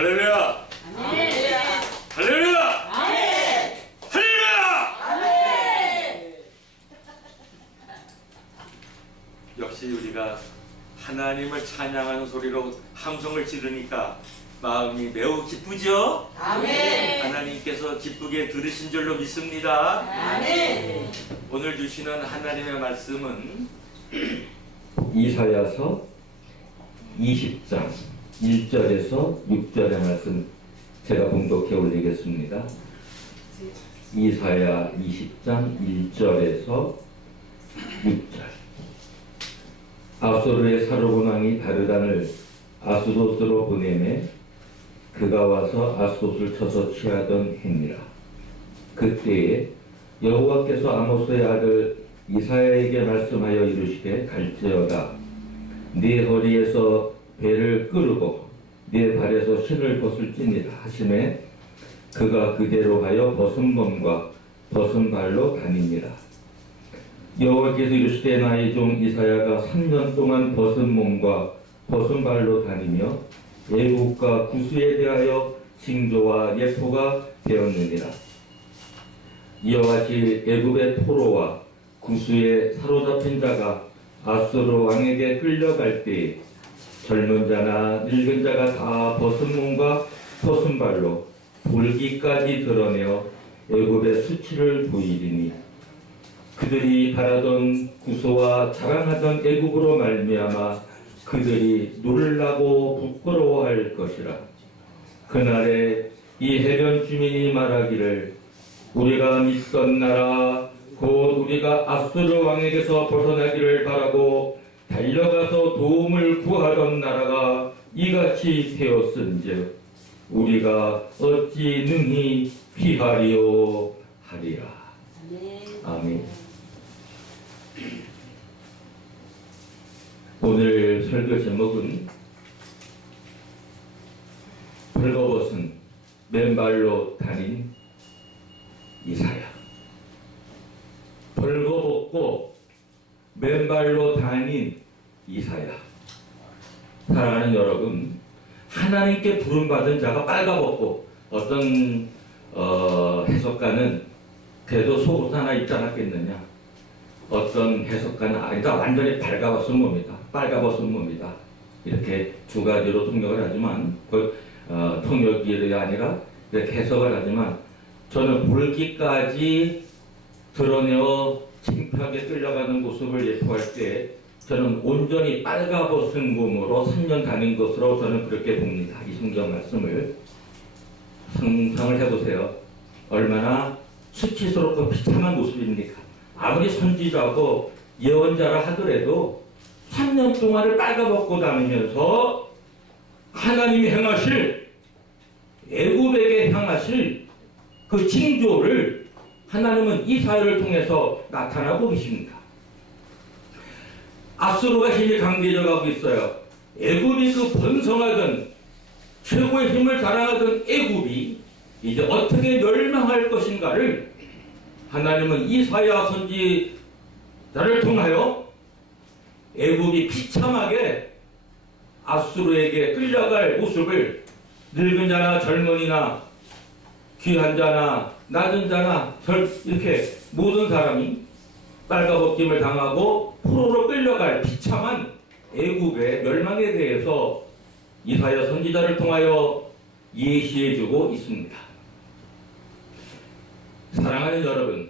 할렐루야! 아멘. 할렐루야! 아멘. 할렐루야! 아멘. 역시 우리가 하나님을 찬양하는 소리로 함성을 지르니까 마음이 매우 기쁘죠? 아멘. 하나님께서 기쁘게 들으신 줄로 믿습니다. 아멘. 오늘 주시는 하나님의 말씀은 이사야서 20장 1절에서 6절의 말씀 제가 봉독해 올리겠습니다. 이사야 20장 1절에서 6절. 아수르의 사르곤 왕이 다르단을 아스돗으로 보내매 그가 와서 아스돗을 쳐서 취하던 해니라. 그때에 여호와께서 아모스의 아들 이사야에게 말씀하여 이르시되 갈지어다. 네 허리에서 배를 끄르고 네 발에서 신을 벗을지니라 하시매 그가 그대로 하여 벗은 몸과 벗은 발로 다니니라. 여호와께서 이르시되 나의 종 이사야가 3년 동안 벗은 몸과 벗은 발로 다니며 애국과 구스에 대하여 징조와 예포가 되었느니라. 이와 같이 애굽의 포로와 구스에 사로잡힌 자가 아수르 왕에게 끌려갈 때에 젊은 자나 늙은 자가 다 벗은 몸과 벗은 발로 볼기까지 드러내어 애굽의 수치를 보이리니 그들이 바라던 구소와 자랑하던 애굽으로 말미암아 그들이 놀라고 부끄러워할 것이라. 그날에 이 해변 주민이 말하기를 우리가 믿던 나라 곧 우리가 아수르 왕에게서 벗어나기를 바라고 달려가서 도움을 구하던 나라가 이같이 되었은즉 우리가 어찌 능히 피하리요 하리라. 아멘. 오늘 설교 제목은 벌거벗은 맨발로 다닌 이사야. 벌거벗고 맨발로 다닌 이사야. 사랑하는 여러분, 하나님께 부름받은 자가 빨가벗고 어떤 해석가는 그래도 속옷 하나 입지 않았겠느냐. 어떤 해석가는 아니다, 완전히 밝아벗은 몸이다, 빨가벗은 몸이다, 이렇게 두 가지로 통역을 하지만 통역이 아니라 이렇게 해석을 하지만 저는 볼기까지 드러내어 창피하게 끌려가는 모습을 예포할 때 저는 온전히 빨가벗은 몸으로 3년 다닌 것으로 저는 그렇게 봅니다. 이 성경 말씀을 상상을 해보세요. 얼마나 수치스럽고 비참한 모습입니까? 아무리 선지자고 예언자라 하더라도 3년 동안을 빨가벗고 다니면서 하나님이 행하실, 애굽에게 향하실 그 징조를 하나님은 이사야를 통해서 나타나고 계십니다. 아수르가 힘이 강대져 가고 있어요. 애굽이 그 번성하던 최고의 힘을 자랑하던 애굽이 이제 어떻게 멸망할 것인가를 하나님은 이사야 선지자를 통하여 애굽이 비참하게 아수르에게 끌려갈 모습을 늙은 자나 젊은이나 귀한 자나 낮은 자나 이렇게 모든 사람이 빨가벗김을 당하고 포로로 끌려갈 비참한 애굽의 멸망에 대해서 이사야 선지자를 통하여 예시해주고 있습니다. 사랑하는 여러분,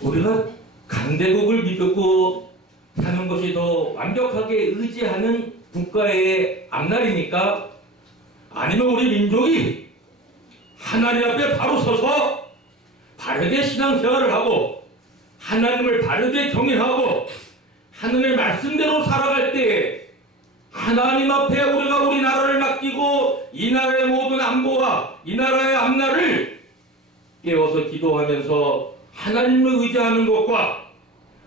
우리가 강대국을 믿고 사는 것이 더 완벽하게 의지하는 국가의 앞날이니까, 아니면 우리 민족이 하나님 앞에 바로 서서 바르게 신앙생활을 하고 하나님을 바르게 경외하고 하나님의 말씀대로 살아갈 때 하나님 앞에 우리가 우리 나라를 맡기고 이 나라의 모든 안보와 이 나라의 앞날을 깨워서 기도하면서 하나님을 의지하는 것과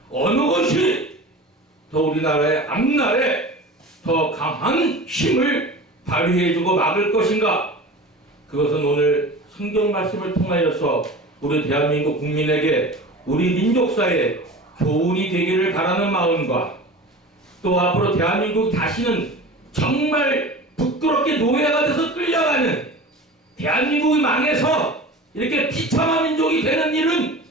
어느 것이 더 우리나라의 앞날에 더 강한 힘을 발휘해주고 막을 것인가, 그것은 오늘 성경 말씀을 통하여서 우리 대한민국 국민에게 우리 민족사에 교훈이 되기를 바라는 마음과 또 앞으로 대한민국 다시는 정말 부끄럽게 노예가 돼서 끌려가는 대한민국이 망해서 이렇게 비참한 민족이 되는 일은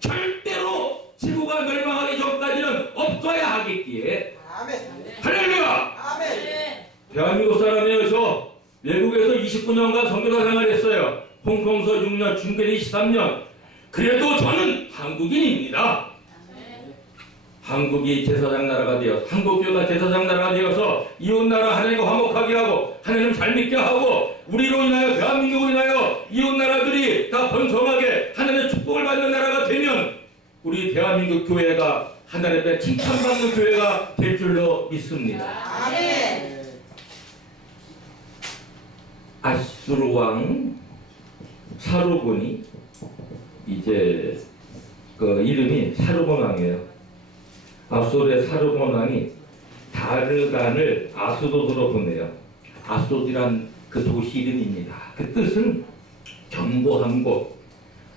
절대로 지구가 멸망하기 전까지는 없어야 하겠기에 아멘. 할렐루야! 아멘. 대한민국 사람이어서 외국에서 29년간 선교사 생활했어요. 홍콩서 6년, 중계대 23년. 그래도 저는 한국인입니다. 한국이 제사장 나라가 되어 한국교가 제사장 나라가 되어서 이웃나라 하나님과 화목하게 하고 하나님 잘 믿게 하고 우리로 인하여 대한민국으로 인하여 이웃나라들이 다 번성하게 하나님의 축복을 받는 나라가 되면 우리 대한민국 교회가 하나님 앞에 칭찬받는 교회가 될 줄로 믿습니다. 아멘. 아수르 왕 사르곤이 이제 그 이름이 사르곤 왕이에요. 아수르의 사르곤 왕이 다르간을 아스돗으로 보내요. 아스돗이란 그 도시 이름입니다. 그 뜻은 견고한 곳,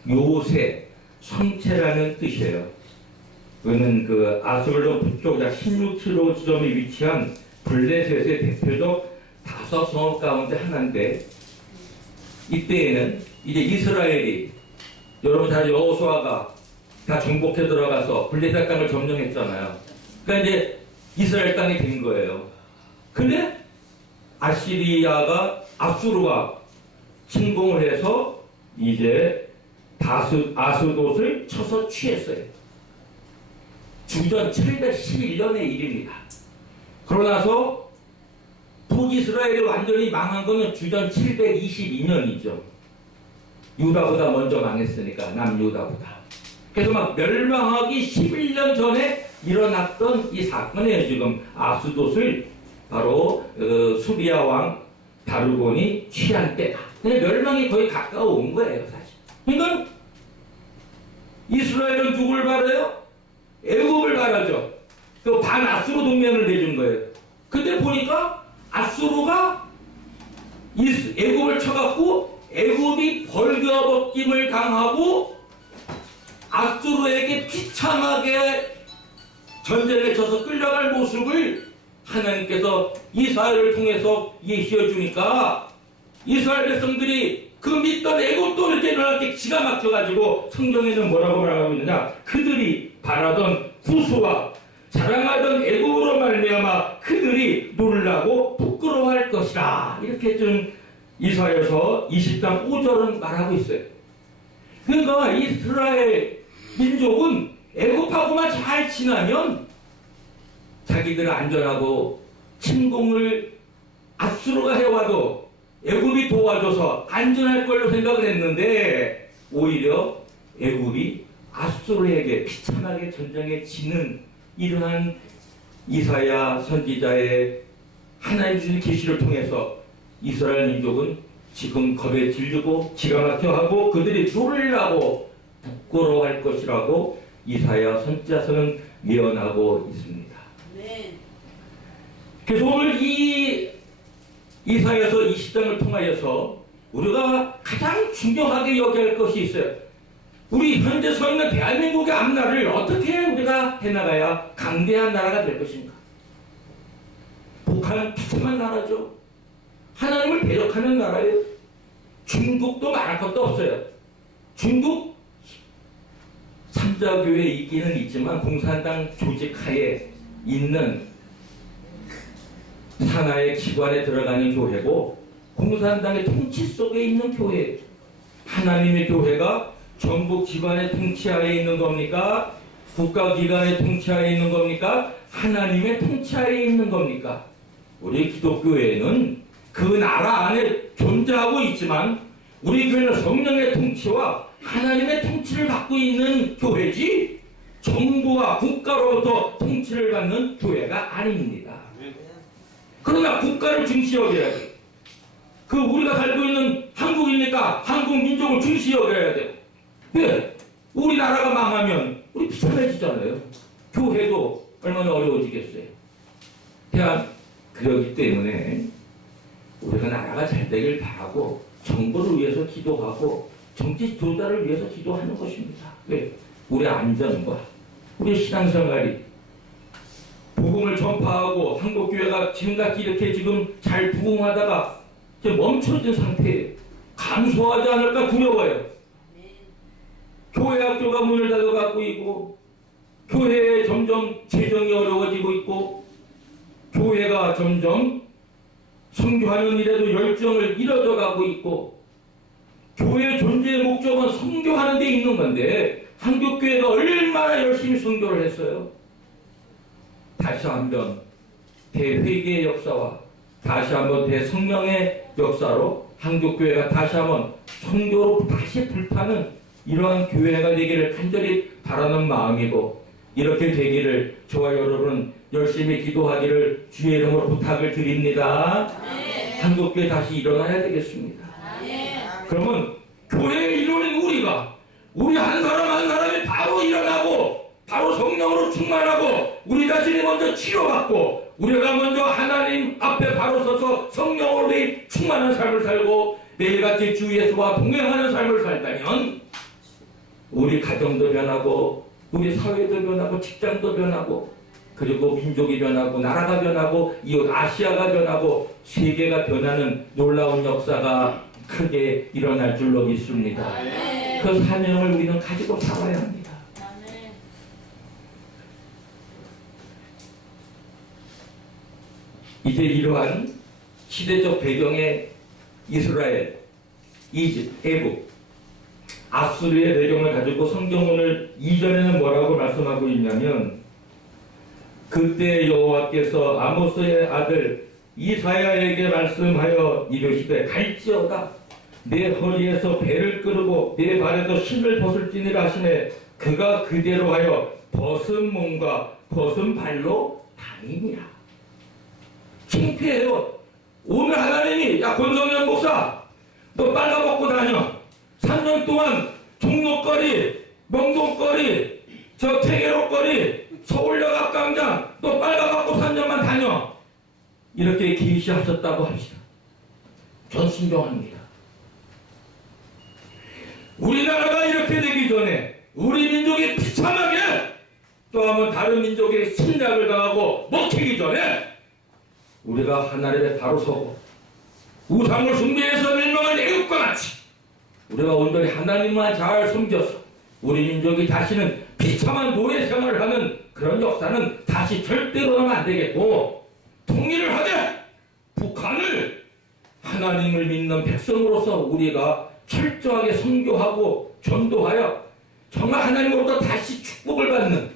요새, 성체라는 뜻이에요. 그는 그 아수르 북쪽 약 16km 지점에 위치한 블레셋의 대표적 5성읍 가운데 하나인데 이때에는 이제 이스라엘이 여러분 다 여호수아가 다 정복해 들어가서 블레셋 땅을 점령했잖아요. 그러니까 이제 이스라엘 땅이 된 거예요. 근데 아수르가 침공을 해서 이제 아스돗을 쳐서 취했어요. 주전 711년의 일입니다. 그러나서 북이스라엘이 완전히 망한 거는 주전 722년이죠. 유다보다 먼저 망했으니까 남유다보다. 그래서 막 멸망하기 11년 전에 일어났던 이 사건이에요. 지금 아스돗을 바로 수리아 왕 다르곤이 취한 때다. 근데 멸망이 거의 가까워 온 거예요, 사실. 그러니까 이스라엘은 누굴 바라요? 애굽을 바라죠. 그 반아수르 동맹을 내준 거예요. 근데 보니까 아수르가 애굽을 쳐갖고 애굽이 벌거벗김을 당하고 아수르에게 비참하게 전쟁에 져서 끌려갈 모습을 하나님께서 이스라엘을 통해서 예시해 주니까 이스라엘 백성들이 그 믿던 애굽도 이렇게 일어났게 기가 막혀가지고 성경에는 뭐라고 말하고 있느냐, 그들이 바라던 구수와 자랑하던 애굽으로 말미암아 그들이 놀라고 부끄러워할 것이라, 이렇게 좀 이사야서 20장 5절은 말하고 있어요. 그러니까 이스라엘 민족은 애굽하고만 잘 지나면 자기들은 안전하고 침공을 아수르가 해와도 애굽이 도와줘서 안전할 걸로 생각을 했는데 오히려 애굽이 아수르에게 비참하게 전쟁에 지는 이러한 이사야 선지자의 하나님 주신 계시를 통해서 이스라엘 민족은 지금 겁에 질리고 기가 막혀하고 그들이 놀라고 부끄러워할 것이라고 이사야 선지자서는 예언하고 있습니다. 네. 그래서 오늘 이 이사야서 20장을 통하여서 우리가 가장 중요하게 여겨야 할 것이 있어요. 우리 현재 서 있는 대한민국의 앞날을 어떻게 우리가 해나가야 강대한 나라가 될 것인가? 북한은 비참한 나라죠. 하나님을 배역하는 나라예요. 중국도 말할 것도 없어요. 중국 3자교회 있기는 있지만 공산당 조직하에 있는 산하의 기관에 들어가는 교회고 공산당의 통치 속에 있는 교회. 하나님의 교회가 정부 기관의 통치하에 있는 겁니까? 국가기관의 통치하에 있는 겁니까? 하나님의 통치하에 있는 겁니까? 우리 기독교회는 그 나라 안에 존재하고 있지만 우리 교회는 성령의 통치와 하나님의 통치를 받고 있는 교회지 정부와 국가로부터 통치를 받는 교회가 아닙니다. 그러나 국가를 중시 여겨야 돼. 그 우리가 살고 있는 한국이니까 한국 민족을 중시 여겨야 돼. 왜? 우리나라가 망하면 우리 비참해지잖아요. 교회도 얼마나 어려워지겠어요. 그렇기 때문에 우리가 나라가 잘 되길 바라고 정부를 위해서 기도하고 정치 조달을 위해서 기도하는 것입니다. 왜? 우리 안전과 우리 신앙생활이 복음을 전파하고 한국교회가 지금같이 이렇게 지금 잘 부흥하다가 이제 멈춰진 상태에 감소하지 않을까 두려워요. 교회 학교가 문을 닫아가고 있고 교회에 점점 재정이 어려워지고 있고 교회가 점점 선교하는 일에도 열정을 잃어져 가고 있고 교회의 존재의 목적은 선교하는 데 있는 건데 한국교회가 얼마나 열심히 선교를 했어요. 다시 한번 대회개의 역사와 다시 한번 대성령의 역사로 한국교회가 다시 한번 선교로 다시 불타는 이러한 교회가 되기를 간절히 바라는 마음이고 이렇게 되기를 저와 여러분 열심히 기도하기를 주의 이름으로 부탁을 드립니다. 한국교회 다시 일어나야 되겠습니다. 그러면 교회의 일원인 우리 한 사람 한 사람이 바로 일어나고 바로 성령으로 충만하고 우리 자신이 먼저 치료받고 우리가 먼저 하나님 앞에 바로 서서 성령으로 된 충만한 삶을 살고 매일같이 주 예수와 동행하는 삶을 살다면 우리 가정도 변하고 우리 사회도 변하고 직장도 변하고 그리고 민족이 변하고 나라가 변하고 이웃 아시아가 변하고 세계가 변하는 놀라운 역사가 크게 일어날 줄로 믿습니다. 그 사명을 우리는 가지고 살아야 합니다. 이제 이러한 시대적 배경의 이스라엘, 이집, 애국, 아수르의 배경을 가지고 성경을 이전에는 뭐라고 말씀하고 있냐면 그때 여호와께서 아모스의 아들 이사야에게 말씀하여 이르시되 갈지어다 내 허리에서 배를 끄르고 내 발에서 신을 벗을지니라 하시네 그가 그대로 하여 벗은 몸과 벗은 발로 다니니라. 창피해요. 오늘 하나님이 야 권성현 목사 너 빨가벗고 다녀 3년 동안 종로거리 명동거리 저 태계로거리 서울역 앞광장 너 빨가벗고 3년만 다녀 이렇게 계시하셨다고 합시다. 전 순종합니다. 우리나라가 이렇게 되기 전에 우리 민족이 비참하게 또 한번 다른 민족의 침략을 당하고 먹히기 전에 우리가 하나님의 바로 서고 우상을 숭배해서 멸망한 애국과 같이 우리가 온전히 하나님만 잘 섬겨서 우리 민족이 다시는 비참한 노예 생활을 하는 그런 역사는 다시 절대로 하면 안 되겠고 통일을 하되 북한을 하나님을 믿는 백성으로서 우리가 철저하게 선교하고 전도하여 정말 하나님으로부터 다시 축복을 받는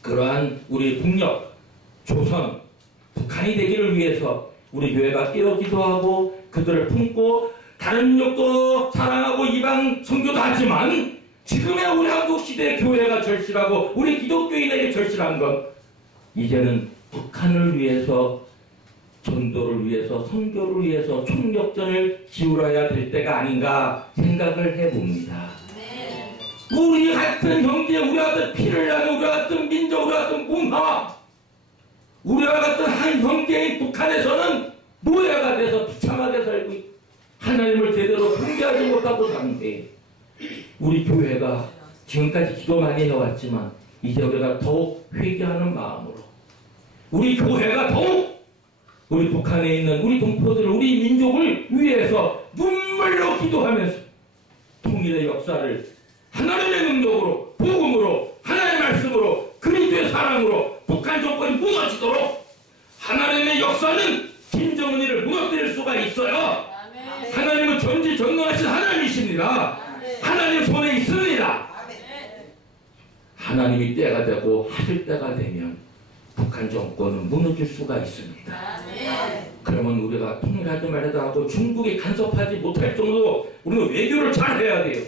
그러한 우리 북녘, 조선, 북한이 되기를 위해서 우리 교회가 깨어 기도하고 그들을 품고 다른 민족도 사랑하고 이방 선교도 하지만 지금의 우리 한국 시대의 교회가 절실하고 우리 기독교인에게 절실한 것 이제는 북한을 위해서 전도를 위해서 선교를 위해서 총력전을 기울여야 될 때가 아닌가 생각을 해봅니다. 우리 같은 형제, 우리 같은 피를 나는 우리 같은 민족, 우리 같은 문화 우리와 같은 한 형제인 북한에서는 노예가 돼서 비참하게 살고 있고 하나님을 제대로 통제하지 못하고 사는데 우리 교회가 지금까지 기도 많이 해왔지만 이제 우리가 더욱 회개하는 마음으로 우리 교회가 더욱 우리 북한에 있는 우리 동포들 우리 민족을 위해서 눈물로 기도하면서 통일의 역사를 하나님의 능력으로 복음으로 하나님의 말씀으로 그리스도의 사랑으로 북한 정권이 무너지도록 하나님의 역사는 김정은이를 무너뜨릴 수가 있어요. 하나님은 전지전능하신 하나님이십니다. 하나님 손에 있습니다. 하나님이 때가 되고 하실 때가 되면 북한 정권은 무너질 수가 있습니다. 그러면 우리가 통일하지 말아야 하고 중국이 간섭하지 못할 정도로 우리는 외교를 잘 해야 돼요.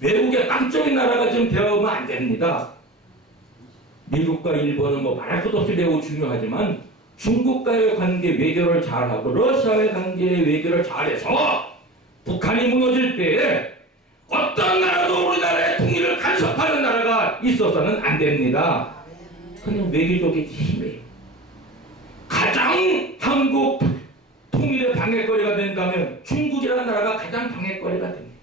외국의 깜짝인 나라가 지금 되어오면 안 됩니다. 미국과 일본은 뭐 말할 것도 없이 매우 중요하지만 중국과의 관계 외교를 잘하고 러시아의 관계 외교를 잘해서 북한이 무너질 때에 어떤 나라도 우리나라의 통일을 간섭하는 나라가 있어서는 안 됩니다. 그냥 외교적인 힘이에요. 가장 한국 통일의 방해거리가 된다면 중국이라는 나라가 가장 방해거리가 됩니다.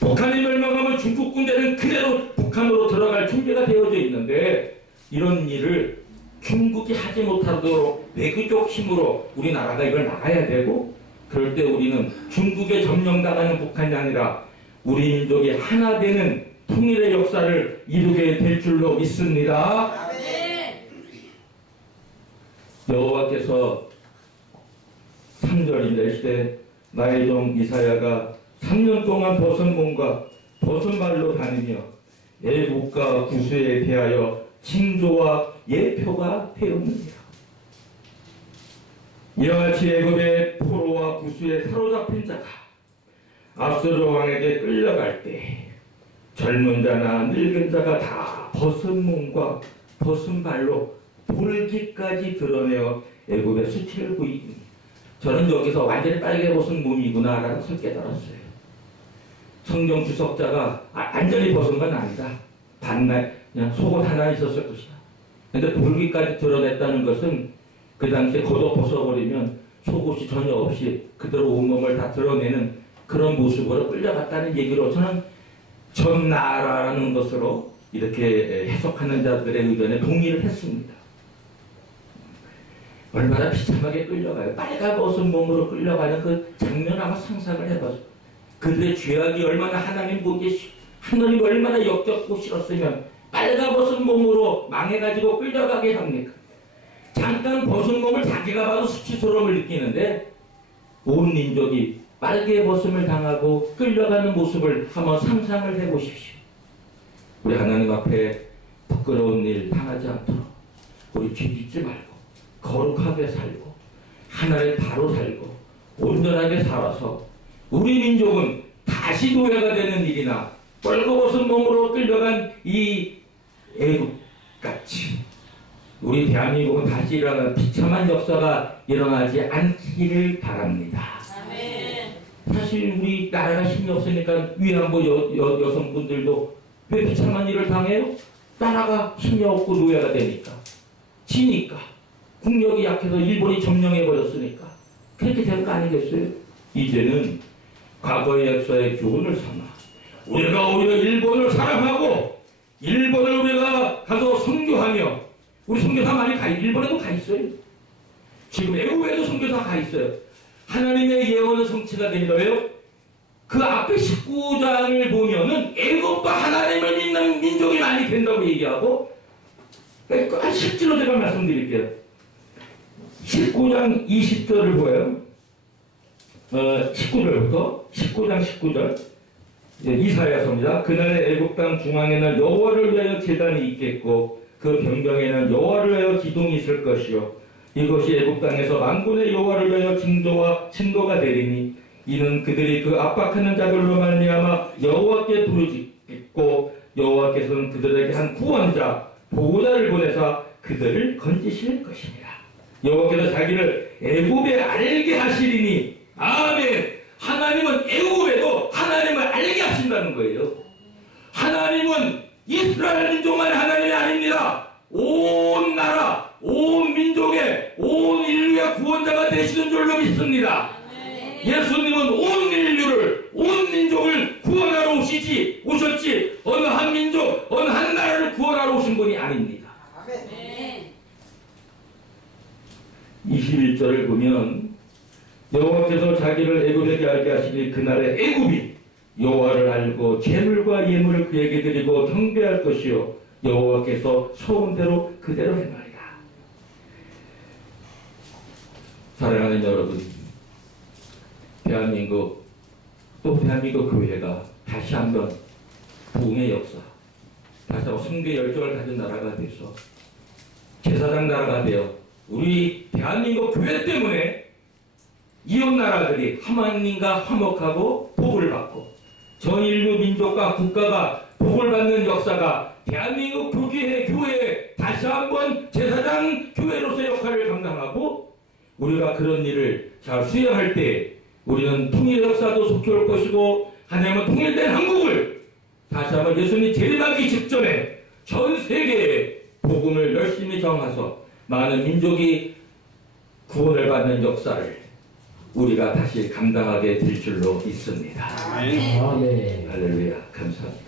북한이 멸망하면 중국 군대는 그대로 북한으로 들어갈 준비가 되어져 있는데 이런 일을 중국이 하지 못하도록 외교적 힘으로 우리나라가 이걸 나가야 되고, 그럴 때 우리는 중국에 점령당하는 북한이 아니라 우리 민족이 하나 되는 통일의 역사를 이루게 될 줄로 믿습니다. 여호와께서 3절인데 시대 나의 종 이사야가 3년 동안 벗은 몸과 벗은 발로 다니며 애국과 구수에 대하여 징조와 예표가 되었느니라. 이와 같이 애굽의 포로와 구수에 사로잡힌 자가 압수르 왕에게 끌려갈 때 젊은 자나 늙은 자가 다 벗은 몸과 벗은 발로 볼기까지 드러내어 애굽의 수치를 보이니 저는 여기서 완전히 빨개 벗은 몸이구나 라는 것을 깨달았어요. 성경 주석자가 완전히 벗은 건 아니다. 반날 그냥 속옷 하나 있었을 것이다. 근데 볼기까지 드러냈다는 것은 그 당시에 걷어 벗어버리면 속옷이 전혀 없이 그대로 온몸을 다 드러내는 그런 모습으로 끌려갔다는 얘기로 저는 전나라는 것으로 이렇게 해석하는 자들의 의견에 동의를 했습니다. 얼마나 비참하게 끌려가요. 빨가벗은 몸으로 끌려가는 그 장면 한번 상상을 해봐서 그들의 죄악이 얼마나 하나님 보기에 하나님 얼마나 역겹고 싫었으면 빨가벗은 몸으로 망해가지고 끌려가게 합니까? 잠깐 벗은 몸을 자기가 봐도 수치스러움을 느끼는데 온 민족이 빨개 벗음을 당하고 끌려가는 모습을 한번 상상을 해보십시오. 우리 하나님 앞에 부끄러운 일 당하지 않도록 우리 죄짓지 말고 거룩하게 살고 하나님 바로 살고 온전하게 살아서 우리 민족은 다시 노예가 되는 일이나 벌거벗은 몸으로 끌려간 이 애국같이 우리 대한민국은 다시 일어나는 비참한 역사가 일어나지 않기를 바랍니다. 사실 우리 나라가 힘이 없으니까 위안부 여성분들도 왜 비참한 일을 당해요? 나라가 힘이 없고 노예가 되니까 지니까 국력이 약해서 일본이 점령해버렸으니까 그렇게 된 거 아니겠어요? 이제는 과거의 역사의 교훈을 삼아 우리가 오히려 일본을 사랑하고 일본을 우리가 가서 선교하며 우리 선교사 많이 일본에도 가 있어요. 지금 애국에도 선교사 가 있어요. 하나님의 예언은 성취가 되더라요. 그 앞에 19장을 보면은 애국도 하나님을 믿는 민족이 많이 된다고 얘기하고 실제로 제가 말씀드릴게요. 19장 20절을 보여요. 19절부터 19장 19절 이사야서입니다. 그날의 애국 땅 중앙에는 여호와를 위하여 제단이 있겠고 그 변경에는 여호와를 위하여 기둥이 있을 것이요 이것이 애국 땅에서 만군의 여호와를 위하여 징조와 신도가 되리니 이는 그들이 그 압박하는 자들로 말미암아 여호와께 부르짖고 여호와께서는 그들에게 한 구원자 보호자를 보내사 그들을 건지실 것입니다. 여호와께서 자기를 애굽에 알게 하시리니 아멘. 하나님은 애굽에도 하나님을 알게 하신다는 거예요. 하나님은 이스라엘 민족만의 하나님이 아닙니다. 온 나라, 온 민족의, 온 인류의 구원자가 되시는 줄로 믿습니다. 예수님은 온 인류를, 온 민족을 구원하러 오셨지 어느 한 민족, 어느 한 나라를 구원하러 오신 분이 아닙니다. 21절을 보면 여호와께서 자기를 애굽에게 알게 하시니 그날의 애굽이 여호와를 알고 재물과 예물을 그에게 드리고 경배할 것이요 여호와께서 소원대로 그대로 행하리라. 사랑하는 여러분, 대한민국 또 대한민국 교회가 다시 한번 부흥의 역사, 다시 한번 성교의 열정을 가진 나라가 돼서 제사장 나라가 되어 우리 대한민국 교회 때문에 이웃 나라들이 하나님과 화목하고 복을 받고 전 인류 민족과 국가가 복을 받는 역사가 대한민국 교회에 다시 한번 제사장 교회로서의 역할을 감당하고 우리가 그런 일을 잘 수행할 때 우리는 통일 역사도 속히 올 것이고 하나님은 통일된 한국을 다시 한번 예수님 재림하기 직전에 전 세계에 복음을 열심히 전하서 많은 민족이 구원을 받는 역사를 우리가 다시 감당하게 될 줄로 믿습니다. 아멘. 할렐루야. 감사합니다.